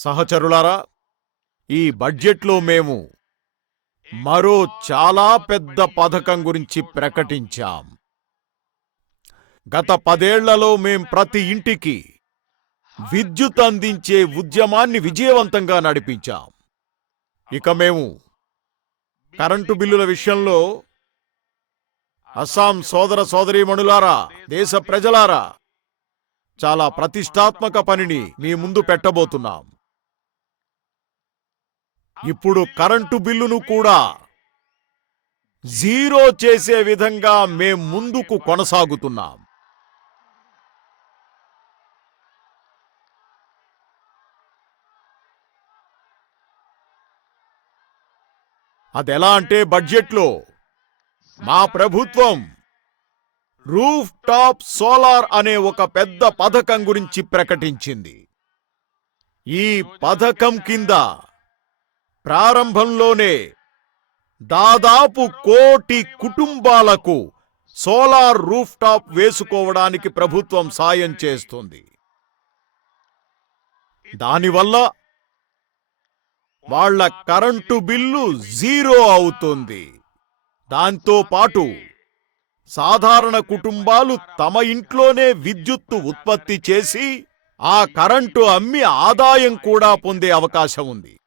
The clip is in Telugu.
సహచరులారా ఈ బడ్జెట్లో మేము మరో చాలా పెద్ద పథకం గురించి ప్రకటించాం. గత పదేళ్ళలో మేం ప్రతి ఇంటికి విద్యుత్ అందించే ఉద్యమాన్ని విజయవంతంగా నడిపించాం. ఇక మేము కరెంటు బిల్లుల విషయంలో అస్సాం సోదర సోదరీమణులారా దేశ ప్రజలారా చాలా ప్రతిష్టాత్మక పనిని మీ ముందు పెట్టబోతున్నాం. ఇప్పుడు కరెంటు బిల్లును కూడా జీరో చేసే విధంగా మేం ముందుకు కొనసాగుతున్నాం. అదెలా అంటే బడ్జెట్లో మా ప్రభుత్వం రూఫ్ టాప్ సోలార్ అనే ఒక పెద్ద పథకం గురించి ప్రకటించింది. ఈ పథకం కింద ప్రారంభంలోనే దాదాపు కోటి కుటుంబాలకు సోలార్ రూఫ్ టాప్ వేసుకోవడానికి ప్రభుత్వం సాయం చేస్తుంది. దానివల్ల వాళ్ళ కరెంటు బిల్లు జీరో అవుతుంది. దాంతో పాటు సాధారణ కుటుంబాలు తమ ఇంట్లోనే విద్యుత్తు ఉత్పత్తి చేసి ఆ కరెంటు అమ్మి ఆదాయం కూడా పొందే అవకాశం ఉంది.